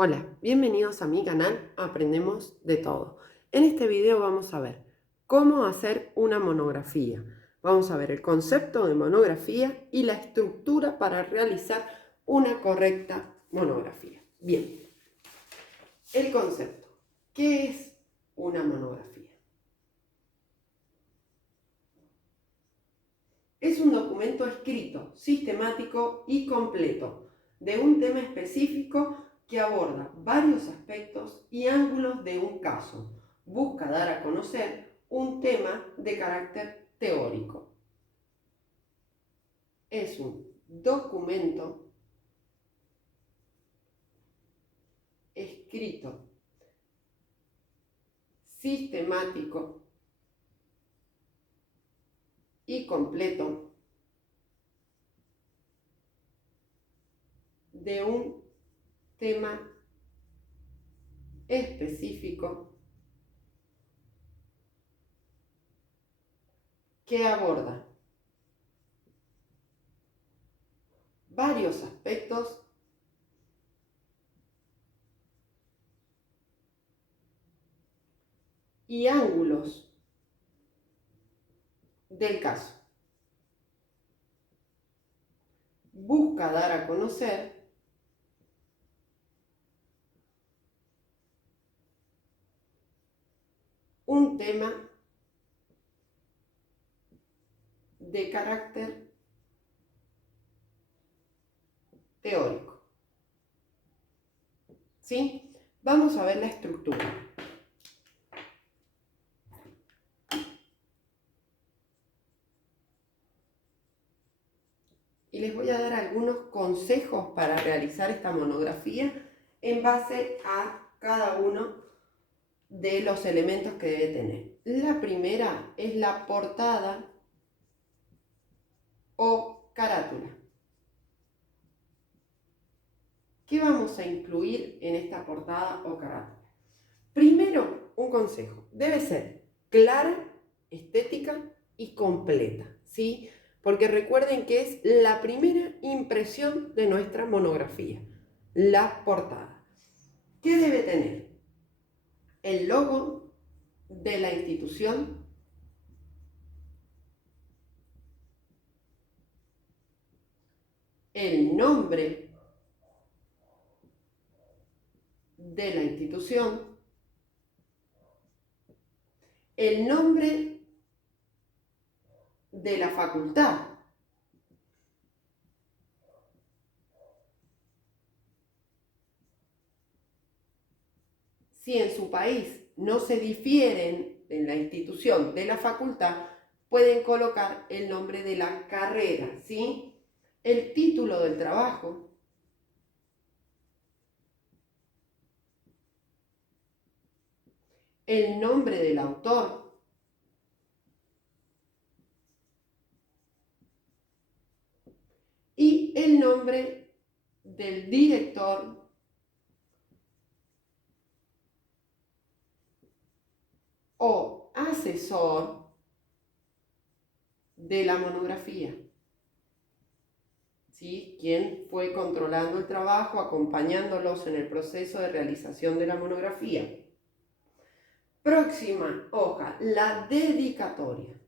Hola, bienvenidos a mi canal Aprendemos de Todo. En este video vamos a ver cómo hacer una monografía. Vamos a ver el concepto de monografía y la estructura para realizar una correcta monografía. Bien, el concepto. ¿Qué es una monografía? Es un documento escrito, sistemático y completo de un tema específico que aborda varios aspectos y ángulos de un caso. Busca dar a conocer un tema de carácter teórico. Es un documento escrito, sistemático y completo de un tema específico que aborda varios aspectos y ángulos del caso. Busca dar a conocer un tema de carácter teórico. ¿Sí? Vamos a ver la estructura. Y les voy a dar algunos consejos para realizar esta monografía en base a cada uno de los elementos que debe tener. La primera es la portada o carátula. ¿Qué vamos a incluir en esta portada o carátula? Primero, un consejo. Debe ser clara, estética y completa, ¿sí? Porque recuerden que es la primera impresión de nuestra monografía, la portada. ¿Qué debe tener? El logo de la institución, el nombre de la institución, el nombre de la facultad, si en su país no se difieren en la institución de la facultad, pueden colocar el nombre de la carrera, ¿sí? El título del trabajo, el nombre del autor, y el nombre del director o asesor de la monografía, ¿sí? Quien fue controlando el trabajo, acompañándolos en el proceso de realización de la monografía. Próxima hoja, la dedicatoria.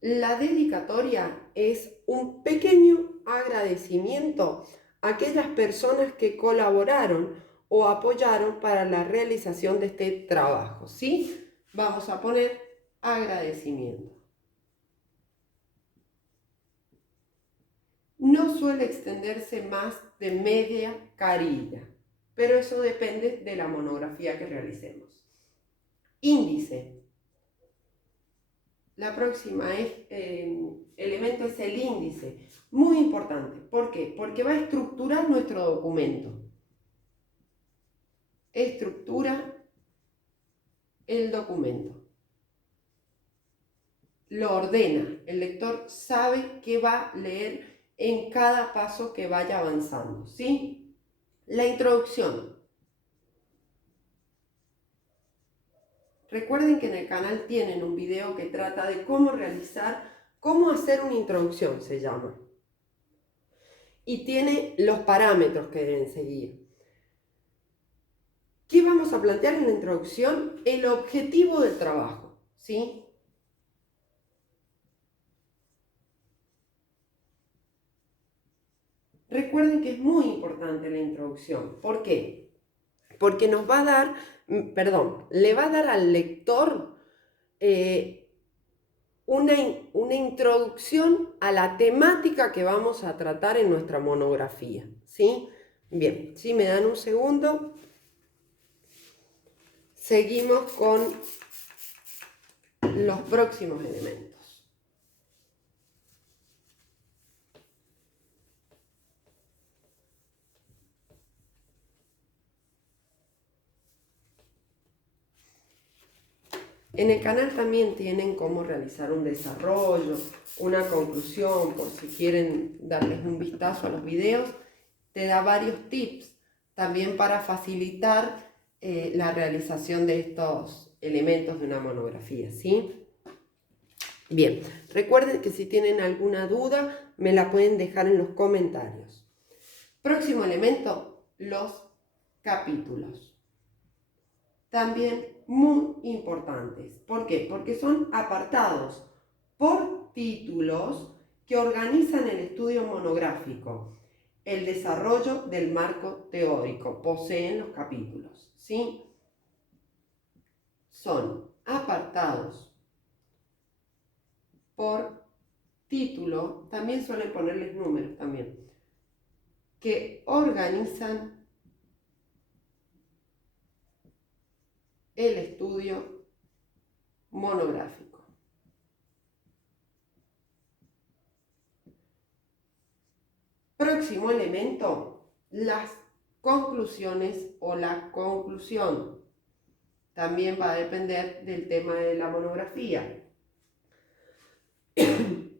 La dedicatoria es un pequeño agradecimiento a aquellas personas que colaboraron o apoyaron para la realización de este trabajo, ¿sí? Vamos a poner agradecimiento. No suele extenderse más de media carilla, pero eso depende de la monografía que realicemos. Índice. La próxima elemento es el índice. Muy importante. ¿Por qué? Porque va a estructurar nuestro documento. Estructura el documento. Lo ordena. El lector sabe qué va a leer en cada paso que vaya avanzando, ¿sí? La introducción. Recuerden que en el canal tienen un video que trata de cómo hacer una introducción, se llama. y tiene los parámetros que deben seguir. ¿Qué vamos a plantear en la introducción? El objetivo del trabajo, ¿sí? Recuerden que es muy importante la introducción. ¿Por qué? Porque nos va a dar, le va a dar al lector una introducción a la temática que vamos a tratar en nuestra monografía, ¿sí? Bien, si me dan un segundo, seguimos con los próximos elementos. En el canal también tienen cómo realizar un desarrollo, una conclusión, por si quieren darles un vistazo a los videos. Te da varios tips también para facilitar la realización de estos elementos de una monografía, ¿sí? Bien, recuerden que si tienen alguna duda me la pueden dejar en los comentarios. Próximo elemento, los capítulos. También muy importantes. ¿Por qué? Porque son apartados por títulos que organizan el estudio monográfico. El desarrollo del marco teórico poseen los capítulos, ¿sí? Son apartados por título, también suelen ponerles números también, que organizan el estudio monográfico. Próximo elemento, las conclusiones o la conclusión. También va a depender del tema de la monografía.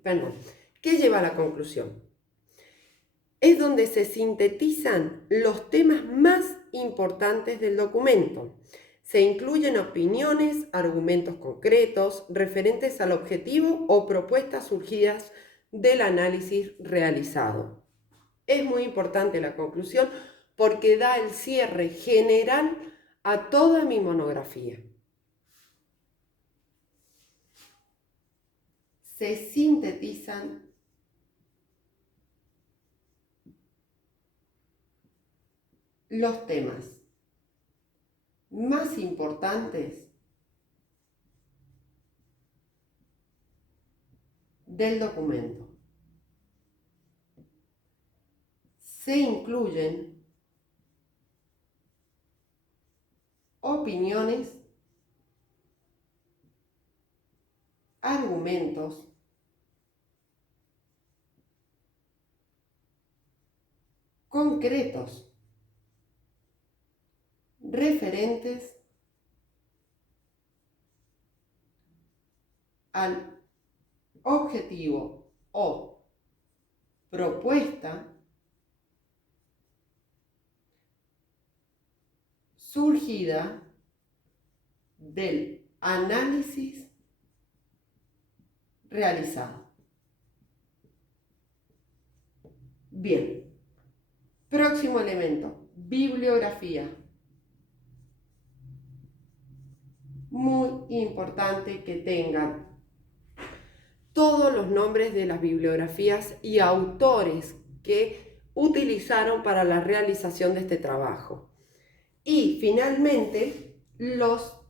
Perdón. ¿Qué lleva a la conclusión? Es donde se sintetizan los temas más importantes del documento. Se incluyen opiniones, argumentos concretos, referentes al objetivo o propuestas surgidas del análisis realizado. Es muy importante la conclusión porque da el cierre general a toda mi monografía. Se sintetizan los temas más importantes del documento. Se incluyen opiniones, argumentos, concretos, referentes al objetivo o propuesta surgida del análisis realizado. Bien, próximo elemento, bibliografía. Muy importante que tengan todos los nombres de las bibliografías y autores que utilizaron para la realización de este trabajo. Y finalmente, los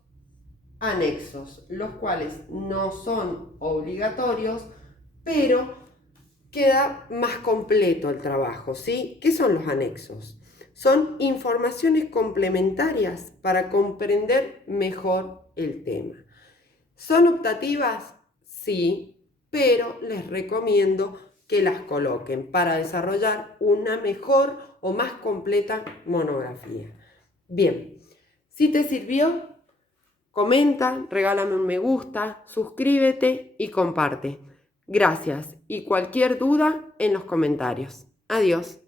anexos, los cuales no son obligatorios, pero queda más completo el trabajo, ¿sí? ¿Qué son los anexos? Son informaciones complementarias para comprender mejor el tema. ¿Son optativas? Sí, pero les recomiendo que las coloquen para desarrollar una mejor o más completa monografía. Bien, si te sirvió, comenta, regálame un me gusta, suscríbete y comparte. Gracias y cualquier duda en los comentarios. Adiós.